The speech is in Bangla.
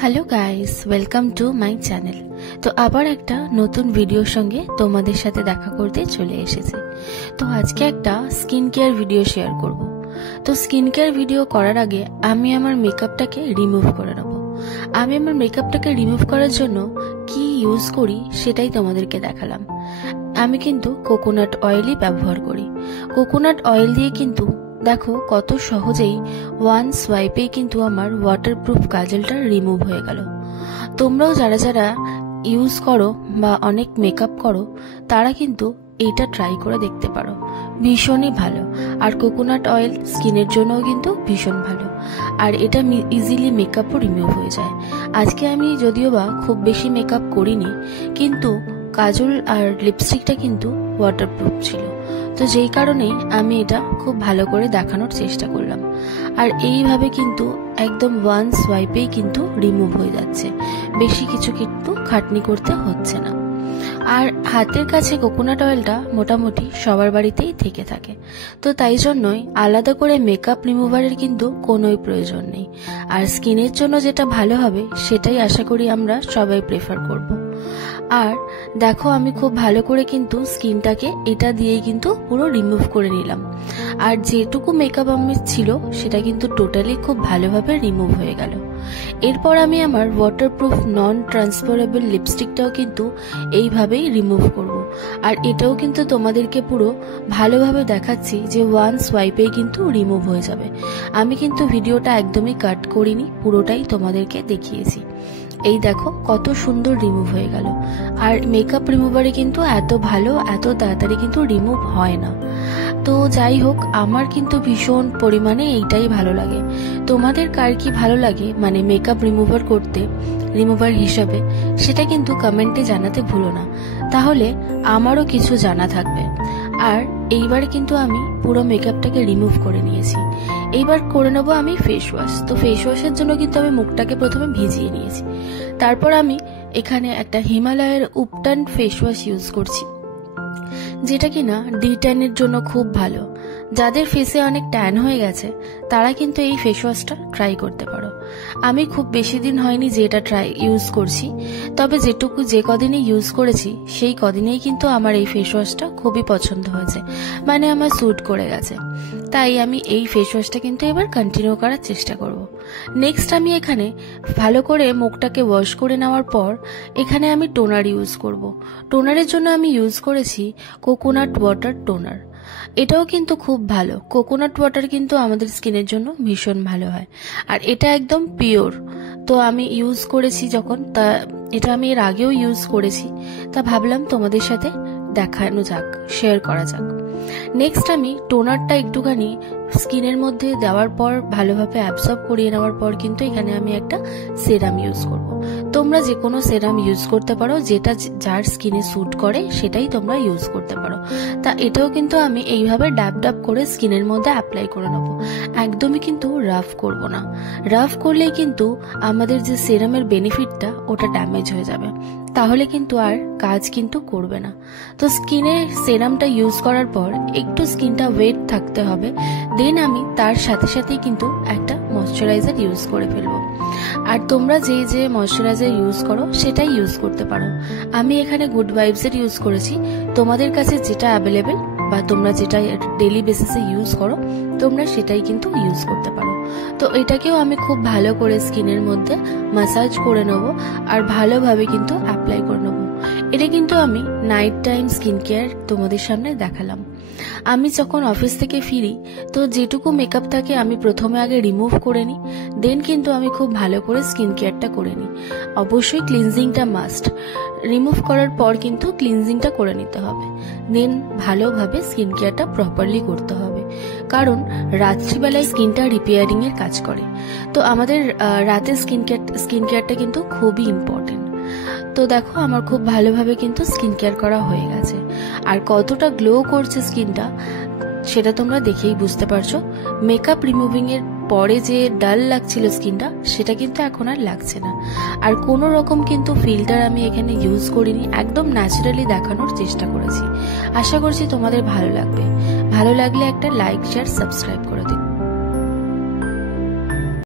Hello guys, welcome to my channel. তো আবার একটা নতুন ভিডিওর সঙ্গে তোমাদের সাথে দেখা করতে চলে এসেছি। তো আজকে একটা স্কিন কেয়ার ভিডিও শেয়ার করব। তো স্কিন কেয়ার ভিডিও করার আগে আমি আমার মেকআপটাকে রিমুভ করে নেব। আমি আমার মেকআপটাকে রিমুভ করার জন্য কি ইউজ করি সেটাই তোমাদেরকে দেখালাম। আমি কিন্তু কোকোনাট অয়েলই ব্যবহার করি। কোকোনাট অয়েল দিয়ে কিন্তু দেখো কত সহজেই ওয়ান সোয়াইপেই কিন্তু আমার ওয়াটারপ্রুফ কাজলটা রিমুভ হয়ে গেল। তোমরাও যারা যারা ইউজ করো বা অনেক মেকআপ করো তারা কিন্তু এইটা ট্রাই করে দেখতে পারো, ভীষণই ভালো। আর কোকোনাট অয়েল স্কিনের জন্যও কিন্তু ভীষণ ভালো, আর এটা ইজিলি মেকআপও রিমুভ হয়ে যায়। আজকে আমি যদিও বা খুব বেশি মেকআপ করিনি, কিন্তু কাজল আর লিপস্টিকটা কিন্তু ওয়াটারপ্রুফ ছিল, তো যেই কারণেই আমি এটা খুব ভালো করে দেখানোর চেষ্টা করলাম। আর এইভাবে কিন্তু একদম ওয়ান সোয়াইপেই কিন্তু রিমুভ হয়ে যাচ্ছে, বেশি কিছু কিন্তু খাটনি করতে হচ্ছে না। আর হাতের কাছে কোকোনাট অয়েলটা মোটামুটি সবার বাড়িতেই থেকে থাকে, তো তাই জন্যই আলাদা করে মেকআপ রিমুভারের কিন্তু কোনোই প্রয়োজন নেই। আর স্কিনের জন্য যেটা ভালো হবে সেটাই আশা করি আমরা সবাই প্রেফার করব। আর দেখো আমি খুব ভালো করে কিন্তু স্কিনটাকে এটা দিয়েই কিন্তু পুরো রিমুভ করে নিলাম। আর যেটুকু মেকআপ আমি ছিল সেটা কিন্তু টোটালি খুব ভালোভাবে রিমুভ হয়ে গেল। এরপর আমি আমার ওয়াটারপ্রুফ নন ট্রান্সফারেবল লিপস্টিকটাও কিন্তু এইভাবেই রিমুভ করব। আর এটাও কিন্তু তোমাদেরকে পুরো ভালোভাবে দেখাচ্ছি যে ওয়ান সোয়াইপেই কিন্তু রিমুভ হয়ে যাবে। আমি কিন্তু ভিডিওটা একদমই কাট করিনি, পুরোটাই তোমাদেরকে দেখিয়েছি। এই দেখো কত সুন্দর রিমুভ হয়ে গেল। আর মেকআপ রিমুভারে কিন্তু এত ভালো, এত তাড়াতাড়ি কিন্তু রিমুভ হয় না। তো যাই হোক, আমার কিন্তু ভীষণ পরিমাণে এইটাই ভালো লাগে। তোমাদের কার কি ভালো লাগে মানে মেকআপ রিমুভার করতে, রিমুভার হিসাবে, সেটা কিন্তু কমেন্টে জানাতে ভুলো না, তাহলে আমারও কিছু জানা থাকবে। আর এইবার কিন্তু আমি পুরো মেকআপটাকে রিমুভ করে নিয়েছি। এইবার করে নেবো আমি ফেস ওয়াশ। তো ফেস ওয়াশের জন্য কিন্তু আমি মুখটাকে প্রথমে ভিজিয়ে নিয়েছি। তারপর আমি এখানে একটা হিমালয়ের উপটান ফেস ওয়াশ ইউজ করছি, যেটা কিনা ডি ট্যানের জন্য খুব ভালো। যাদের ফেসে অনেক ট্যান হয়ে গেছে তারা কিন্তু এই ফেস ওয়াশটা ট্রাই করতে পারো। আমি খুব বেশি দিন হয়নি যে এটা ইউজ করছি, তবে যে কদিনই ইউজ করেছি সেই কদিনেই কিন্তু আমার এই ফেস ওয়াশটা খুবই পছন্দ হয়েছে, মানে আমার স্যুট করে গেছে। তাই আমি এই ফেস ওয়াশটা কিন্তু এবার কন্টিনিউ করার চেষ্টা করব। নেক্সট আমি এখানে ভালো করে মুখটাকে ওয়াশ করে নেওয়ার পর এখানে আমি টোনার ইউজ করব। টোনারের জন্য আমি ইউজ করেছি কোকোনাট ওয়াটার টোনার। এটাও কিন্তু খুব ভালো। কোকোনাট ওয়াটার কিন্তু আমাদের স্কিনের জন্য ভীষণ ভালো হয়, আর এটা একদম পিওর। তো আমি ইউজ করেছি যখন, তা এটা আমি এর আগেও ইউজ করেছি, তা ভাবলাম তোমাদের সাথে দেখানো যাক, শেয়ার করা যাক। নেক্সট আমি টোনারটা একটুখানি স্কিনের মধ্যে দেওয়ার পর ভালোভাবে অ্যাবসর্ব করিয়ে নেওয়ার পর কিন্তু এখানে আমি একটা সেরাম ইউজ করব। তোমরা যে কোনো সেরাম ইউজ করতে পারো, যেটা যার স্কিনে স্যুট করে সেটাই তোমরা ইউজ করতে পারো। তা এটাও কিন্তু আমি এইভাবে ড্যাব ড্যাব করে স্কিনের মধ্যে অ্যাপ্লাই করে নেবো, একদমই কিন্তু রাফ করব না। রাফ করলেই কিন্তু আমাদের যে সেরামের বেনিফিটটা ওটা ড্যামেজ হয়ে যাবে, তাহলে কিন্তু আর কাজ কিন্তু করবে না। তো স্কিনে সেরামটা ইউজ করার পর একটু স্কিনটা ওয়েট থাকতে হবে, দেন আমি তার সাথে সাথেই কিন্তু একটা ময়শ্চারাইজার ইউজ করে ফেলবো। আর তোমরা যে ময়শ্চারাইজার ইউজ করো সেটাই ইউজ করতে পারো। আমি এখানে গুড ভাইবসের ইউজ করেছি, তোমাদের কাছে যেটা অ্যাভেলেবেল বা তোমরা যেটা ডেইলি বেসিসে ইউজ করো তোমরা সেটাই কিন্তু ইউজ করতে পারো। তো এটাকেও আমি খুব ভালো করে স্কিনের মধ্যে ম্যাসাজ করে নেব আর ভালোভাবে কিন্তু অ্যাপ্লাই করে নেব। এটা কিন্তু আমি নাইট টাইম স্কিন কেয়ার তোমাদের সামনে দেখালাম। আমি যখন অফিস থেকে ফিরি তো যেটুকু মেকআপ থাকে আমি প্রথমে আগে রিমুভ করে নিই, দেন কিন্তু আমি খুব ভালো করে স্কিন কেয়ারটা করে নিই। অবশ্যই ক্লিনজিংটা মাস্ট, রিমুভ করার পর কিন্তু ক্লিনজিংটা করে নিতে হবে, দেন ভালোভাবে স্কিন কেয়ারটা প্রপারলি করতে হবে, কারণ রাত্রিবেলায় স্কিনটা রিপেয়ারিং এর কাজ করে। তো আমাদের রাতে স্কিন কেয়ারটা কিন্তু খুবই ইম্পর্টেন্ট। তো দেখো আমার খুব ভালোভাবে কিন্তু স্কিন কেয়ার করা হয়ে গেছে, আর কতটা গ্লো করছে স্কিনটা সেটা তোমরা দেখেই বুঝতে পারছো। মেকআপ রিমুভিং এর পরে যে ডাল লাগছিল স্কিনটা সেটা কিন্তু এখন আর লাগছে না। আর কোনো রকম কিন্তু ফিল্টার আমি এখানে ইউজ করিনি, একদম ন্যাচারালি দেখানোর চেষ্টা করেছি। আশা করছি তোমাদের ভালো লাগবে। ভালো লাগলে একটা লাইক, শেয়ার, সাবস্ক্রাইব করে দিন।